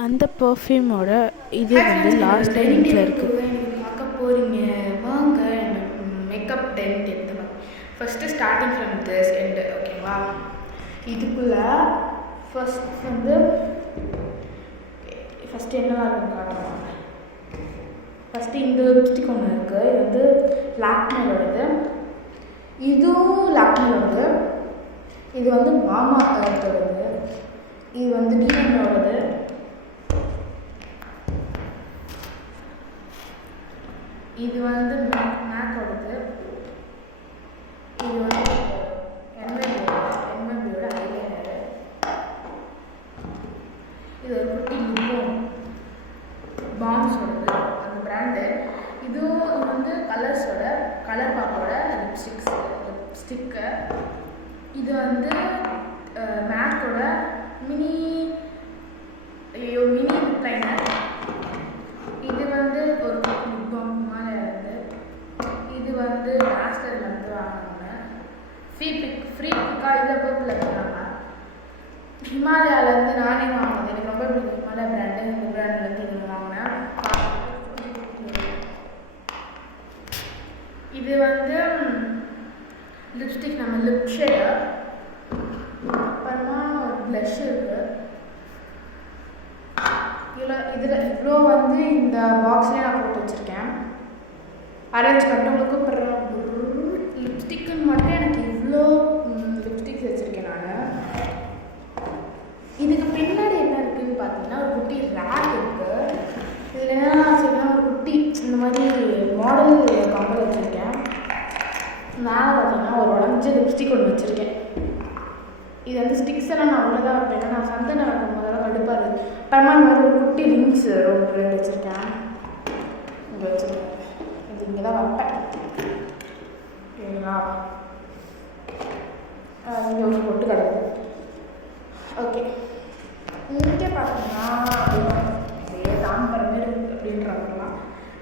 அந்த பர்ஃப்யூமோட இது வந்து லாஸ்ட் லிங்க்ல இருக்குது. நீங்கள் பார்க்க போகிறீங்க வாங்க. மேக்கப் டென்ட் எடுத்து first starting from this end ஓகேவா. இதுக்குள்ளே ஃபஸ்ட்டு என்னவா இருக்குன்னு காட்டுறாங்க. ஃபஸ்ட்டு இந்த லிப்ஸ்டிக் ஒன்று இருக்குது. இது வந்து லாக்மேலோடது. இதுவும் லாக்மேலோடது. இது வந்து மாமா அர்த்தோடது. இது வந்து டிஎன்னோடது. இது வந்து மேக்கோடது. இது வந்து எம்எம்பியோட ஐலைனரு. இது ஒரு குட்டி லிப்போம் பாம்ஸோடது அந்த பிராண்டு. இதுவும் வந்து கலர்ஸோட கலர் பாப்போட லிப்ஸ்டிக்கு. இது வந்து மேக்கோட மினி லிப் லைனர். இது வந்து ஒரு லிப் பாம் ஹிமாலயாவிலேருந்து. இது வந்து லாஸ்டர்லேருந்து வாங்கினாங்க. ஃப்ரீ பிக்காக இதில் பர்பிள் இருக்கிறாங்க. ஹிமாலயாவிலேருந்து நானே வாங்கினது. எனக்கு ரொம்ப பிடிக்கும் ஹிமாலயா பிராண்டு. இந்த பிராண்ட்லேருந்து இது வாங்கினேன். இது வந்து லிப்ஸ்டிக் நம்ம லிப் ஷேடு. அப்புறமா ஒரு ப்ளஷ் இருக்குது. இதில் இவ்வளோ வந்து இந்த பாக்ஸ்லேயே நான் போட்டு வச்சுருக்கேன். அரேஞ்ச் பண்ணிட்டு உங்களுக்கு லிப்ஸ்டிக்குன்னு மட்டும் எனக்கு இவ்வளோ லிப்ஸ்டிக்ஸ் வச்சுருக்கேன் நான். இதுக்கு பின்னாடி என்ன இருக்குதுன்னு பார்த்தீங்கன்னா ஒரு குட்டி ரேக் இருக்குது. இதில் என்ன செய்யணும், ஒரு குட்டி இந்த மாதிரி மாடல் கம்பல் வச்சுருக்கேன். மேலே பார்த்தீங்கன்னா ஒரு உடஞ்ச லிப்ஸ்டிக் ஒன்று வச்சுருக்கேன். இது வந்து ஸ்டிக்ஸ் எல்லாம் நான் உள்ளே தான் வைப்பேன். நான் சந்தை நடக்கும் போதெல்லாம் கடுப்பாக இருக்குது. அப்புறமா இந்த மாதிரி ஒரு குட்டி ரிங்ஸ் ரெண்டு வச்சுருக்கேன். இங்கே வச்சுருக்கேன். இது இங்கே தான் வைப்பேன். ஓகேங்களா. இங்கே ஒரு பொட்டு கிடக்குது. ஓகே, இங்கே பார்த்தீங்கன்னா அப்படியே தாம்பரம் மாரி அப்படின்றவங்கலாம்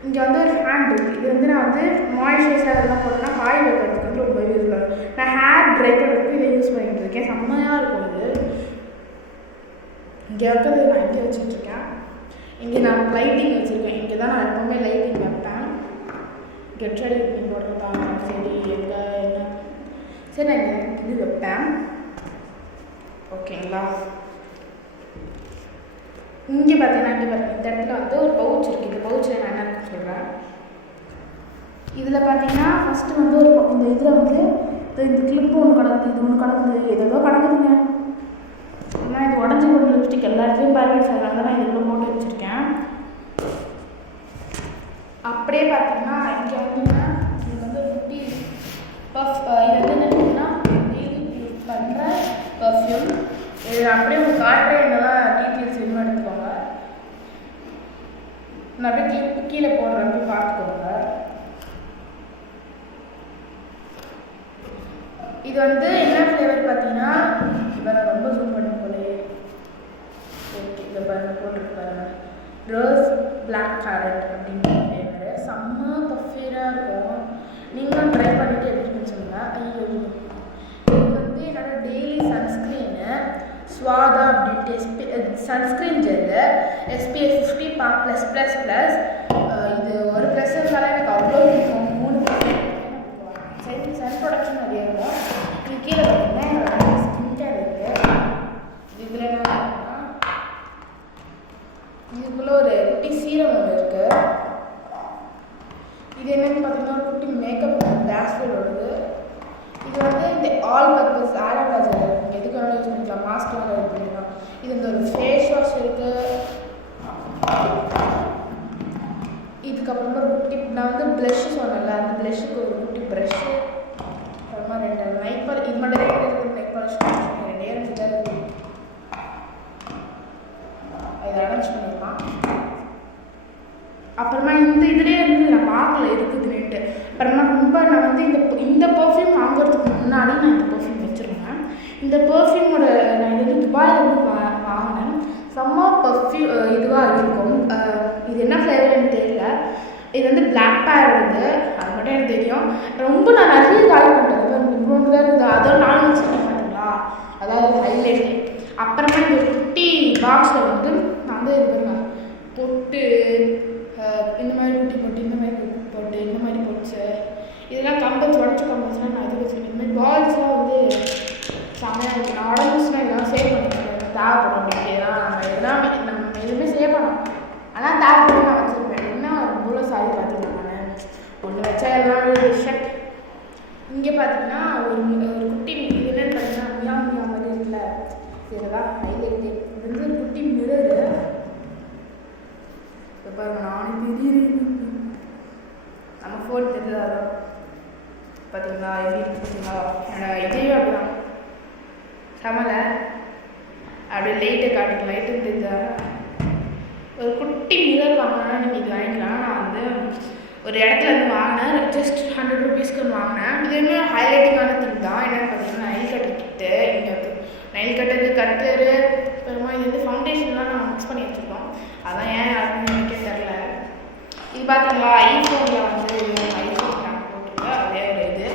இங்கே வந்து ஒரு ஃபேன் இருக்குது. இது வந்து நான் வந்து மாய்ஸ்சரைசர் அதெல்லாம் போட்டேன்னா காய வைக்கிறதுக்கு வந்து ரொம்ப யூஸ்ஃபுல்லாக இருக்கும். நான் ஹேர் ட்ரை பண்ணுறதுக்கு இதை யூஸ் பண்ணிகிட்டு இருக்கேன். செம்மையாக இருக்கும் இது. இங்கே இருக்கிறது நான் இங்கே வச்சுட்ருக்கேன். இங்கே நான் லைட்டிங் வச்சுருக்கேன். இங்கே தான் நான் எப்போவுமே லைட்டிங் வைப்பேன். கெட் ரெடி பண்ணி போடுறதாங்க சரி எங்கே என்ன சரி நான் இங்கே இது வைப்பேன். ஓகேங்களா. இங்கே பார்த்தீங்கன்னா இந்த இடத்துல வந்து ஒரு பவுச் இருக்குது. இந்த பவுச்சில் நான் என்ன இருக்குன்னு சொல்கிறேன். இதில் பார்த்தீங்கன்னா ஃபஸ்ட்டு வந்து ஒரு இந்த இதில் வந்து இந்த கிளிப்பு ஒன்று கிடக்குது. இது ஒன்று கிடக்குது. எதோ கிடக்குதுங்க. ஏன்னா இது உடஞ்சி போட்ட லிப்ஸ்டிக் எல்லா இடத்துலையும் பேரண்ட்ஸ் அதனால தான் இதில் போட்டு வச்சுருக்கேன். அப்படியே பார்த்தீங்கன்னா இங்கே வந்தீங்கன்னா இது வந்து குட்டி இது வந்து என்னன்னா டெய்லி யூஸ் பண்ணுற பர்ஃப்யூம். இது அப்படியே உங்களுக்கு காட்டுறேன். என்னெல்லாம் டீட்டெயில்ஸ் இன்னும் எடுத்துக்கோங்க. நான் அப்படியே கிளிப்பு கீழே போடுறேன், போய் பார்த்துக்கோங்க. இது வந்து என்ன ஃப்ளேவர் பார்த்தீங்கன்னா இப்போ நான் ரொம்ப ஜூம் பண்ணி போலே. ஓகே, இதை பாருங்க போட்டிருக்காங்க ரோஸ் பிளாக் கேரட் அப்படிங்கிற ஃப்ளேவரு. செம்ம பஃபியராக இருக்கும். நீங்களும் ட்ரை பண்ணிவிட்டு எப்படி சொல்லுங்கள். ஐயோ, இது வந்து என்னோட டெய்லி சன்ஸ்க்ரீனு ஸ்வாதா அப்படின்ட்டு சன்ஸ்க்ரீன் ஜெல்லு SPF 50 +++. இது ஒரு ப்ளஸ் இருந்தாலும் எனக்கு அவ்வளோ பிடிக்கும். 3 சன் ப்ரொடக்ஷன் நிறைய இருக்கும். இது கீழே பார்த்தீங்கன்னா என்னோட ஸ்கின் கேர் இருக்குது. இதில் என்ன இதுக்குள்ளே ஒரு குட்டி சீரம் ஒன்று இருக்குது. இது என்னென்னு பார்த்தீங்கன்னா ஒரு குட்டி மேக்கப் டேஷ்போர்டோடது. இது வந்து இந்த ஆல் பர்பஸ் ஆலோவேரா ஜெல் எதுக்கு வேணாலும் யூஸ் பண்ணிக்கலாம். மாஸ்க் வேணாலும் யூஸ் பண்ணிக்கலாம். இது இந்த ஒரு ஃபேஸ் வாஷ் இருக்குது. இதுக்கப்புறமா ஒரு குட்டி நான் வந்து ப்ளஷ் சொன்னேன்ல, அந்த ப்ளஷ்ஷுக்கு ஒரு குட்டி ப்ரஷ்ஷு. அப்புறமா 2 நைட் பாலிஷ். இது மட்டும் தான் இருக்குது நைட் பாலிஷ். 2 நேரம் தான் இருக்குது. இதை அரேஞ்ச் பண்ணிடலாம். அப்புறமா இந்த இதுலேயே வந்து நான் பார்க்கல இருக்குதுன்னுட்டு. அப்புறமா ரொம்ப நான் வந்து இந்த பர்ஃப்யூம் வாங்குறதுக்கு முன்னாடி நான் இந்த பர்ஃப்யூம் வச்சுருவேன். இந்த பர்ஃப்யூமோட நான் இது வந்து துபாயிலேருந்து வாங்கினேன். செம்ம பர்ஃப்யூம் இதுவாக இருக்கும். இது என்ன ஃப்ளேவர்னு தெரியல. இது வந்து பிளாக் பேரோடது. அது மட்டும் எனக்கு தெரியும். ரொம்ப நான் நிறைய கால் பண்ணுறது இவ்வளோ தான் இருக்குது. அதோட நான் வச்சுருக்கேன் பார்த்தீங்களா, அதாவது ஹைலைட்டு. அப்புறமா இந்த குட்டி பாக்ஸில் வந்து நான் வந்து இது பாருங்க பொட்டு, இந்த மாதிரி குட்டி பொட்டு, இந்த மாதிரி பொட்டு, இந்த மாதிரி பொட்டு, இதெல்லாம் கம்பல்ஸ் உடச்ச கம்பல்ஸ்லாம் நான் இது வச்சுருக்கேன். இந்த மாதிரி பால்ஸ்லாம் வந்து செம்மையாக இருக்குது. நான் உடம்புச்சுன்னா இதெல்லாம் சேவ் பண்ணிக்கிறேன், தேவைப்படும் அப்படின்ட்டு. இதெல்லாம் நம்ம எதுவுமே சேவ் பண்ணோம், ஆனால் தேவைப்படும் நான் வச்சுருப்பேன். என்ன இவ்வளோ சாரி பார்த்துக்கலாம் நான் ஒன்று வச்சா எல்லாம் ஷர்ட். இங்கே பார்த்தீங்கன்னா ஒரு குட்டி இது என்னன்னு பார்த்தீங்கன்னா மியா மாதிரி இருக்குல்ல, இதெல்லாம் ஹைலைட்டு. இது வந்து ஒரு குட்டி மிரரு. இப்போ பாருங்க நானே தெரியுது, நம்ம ஃபோன் தெரியாது பார்த்தீங்களா எப்படி இருக்கு பார்த்தீங்களா. என்னோட இதையும் அப்படிதான் சமலை அப்படியே லைட்டை காட்டுங்க, லைட்டு தெரிஞ்சா ஒரு குட்டி மிரர் வாங்கினா நீங்கள் இது வாங்கிக்கலாம். நான் வந்து ஒரு இடத்துல இருந்து வாங்கினேன், ஜஸ்ட் 100 rupeesக்கு வாங்கினேன். இதுவுமே ஹைலைட்டிங்கான திங் தான். என்னென்னு பார்த்தீங்கன்னா நெயில் கட்டர் கிட்டு, இங்கே நெயில் கட்டரு, கட்டரு, அப்புறமா இது வந்து ஃபவுண்டேஷன்லாம் நான் மிக்ஸ் பண்ணி வச்சுருக்கோம். அதான் ஏன் யாருக்குன்னு எனக்கே தெரில. இது பார்த்தீங்களா ஐஃபோனில் வந்து ஐஃபோன் நான் போட்டிருக்கேன், அதே ஒரு இது.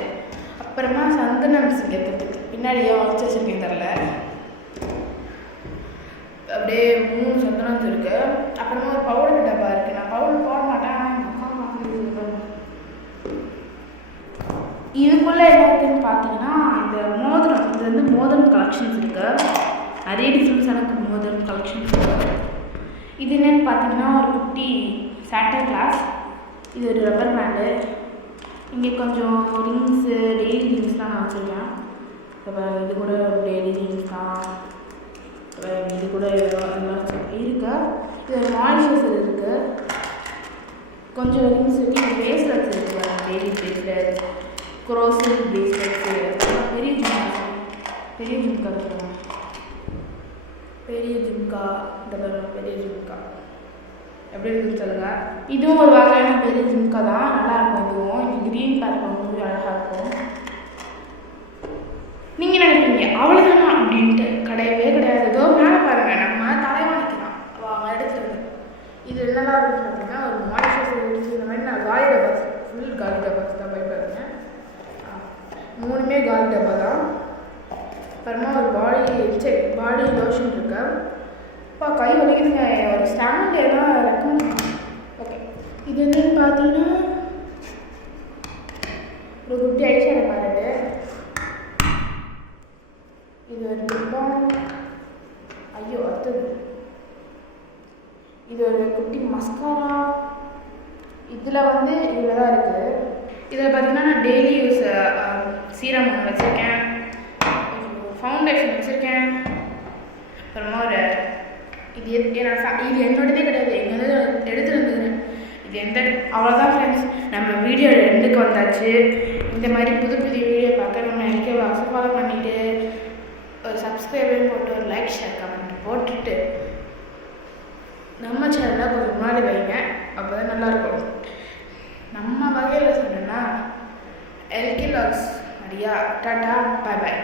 அப்புறமா சந்தனம் சிங்கத்துக்கு பின்னாடியே வச்சு வச்சுருக்கேன் தெரில, அப்படியே 3 சந்தனம் இருக்குது. அப்புறமா ஒரு பவுடர் டப்பா இருக்குது. நான் பவுடர் போட மாட்டேன், ஆனால் எங்கள் அக்கா இதுக்குள்ளே என்ன இருக்குதுன்னு பார்த்தீங்கன்னா இந்த மோதிரம். இது வந்து மோதிரம் கலெக்ஷன்ஸ் இருக்குது, நிறைய டிஃப்ரெண்ட்ஸான மோதிரம் கலெக்ஷன்ஸ் இருக்குது. இது என்னென்னு பார்த்தீங்கன்னா ஒரு குட்டி சாண்டா கிளாஸ். இது ஒரு ரப்பர் பேண்டு. இங்கே கொஞ்சம் ரிங்ஸு, டெய்லி ரிங்ஸ்லாம் நான் வச்சுருக்கேன். இப்போ இது கூட டெய்லி ரிங்ஸ் தான். இது கூட எல்லாம் இருக்கா. இது ஒரு மாய்ஸ்சரைசர் இருக்குது, கொஞ்சம் ரிங்ஸ் இருக்குது, பிரேஸ்லெட்ஸ் இருக்குது, டெய்லி பிரேஸ்லெட், க்ரோசரி பிரேஸ்லெட்ஸு, பெரிய ஜிம்கா இருக்குங்க, பெரிய ஜிம்கா. இந்த பெரிய ஜிம்கா எப்படி இருக்குன்னு சொல்லுங்கள். இதுவும் ஒரு வகையான பெரிய ஜிம்கா தான், நல்லாயிருக்கும். இதுவும் இங்கே க்ரீன் கலர் ரொம்ப அழகாக இருக்கும். நீங்கள் நினைப்பீங்க அவ்வளோதானா அப்படின்ட்டு, கிடையவே கிடையாது. ஏதோ மேலே பாருங்கள், நம்ம தலைவலிக்கலாம் வாங்க எடுத்துருங்க. இது என்னெல்லாம் இருக்குன்னு பார்த்தீங்கன்னா ஒரு மாய்ஸ்சரைசர் இருக்குது. இந்த மாதிரி நான் காலி டப்பாஸ், ஃபுல் காலி டப்பாஸ் தான் பயன்படுங்க. 3மே காலி டப்பா தான். அப்புறமா ஒரு பாடி லோஷன் இருக்கு. இப்போ கை வலிக்குதுங்க, ஒரு ஸ்டாண்ட் எல்லாம் ரெக்கமெண்ட். ஓகே, இது என்னன்னு பார்த்தீங்கன்னா ஒரு குட்டி ஐஷேடோ பேலட்டு. இது ஒரு லிப்பான், ஐயோ அடுத்தது இது ஒரு குட்டி மஸ்காரா. இதில் வந்து இதில் தான் இருக்குது. இதில் பார்த்தீங்கன்னா நான் டெய்லி யூஸ் சீரம் ஒன்று வச்சுருக்கேன், ஃபவுண்டேஷன் வச்சுருக்கேன். அப்புறமா ஒரு இது என்னோடதே கிடையாது, எங்கே எடுத்துகிட்டு வந்துக்கிறேன். இது அவ்வளோதான் ஃப்ரெண்ட்ஸ், நம்ம வீடியோ ரெண்டுக்கு வந்தாச்சு. இந்த மாதிரி புது வீடியோ பார்க்க நம்ம எனக்கு ஃபாலோ பண்ணிவிட்டு ஒரு சப்ஸ்கிரைபர் போட்டு ஒரு லைக் ஷேர் கமெண்ட் போட்டுட்டு நம்ம சேனலில் கொஞ்சம் முன்னாடி வைங்க, அப்போ தான் நல்லாயிருக்கும். நம்ம வகையில் சொன்னோன்னா எல்கே லாக்ஸ் நிறையா. டாட்டா, பாய் பாய்.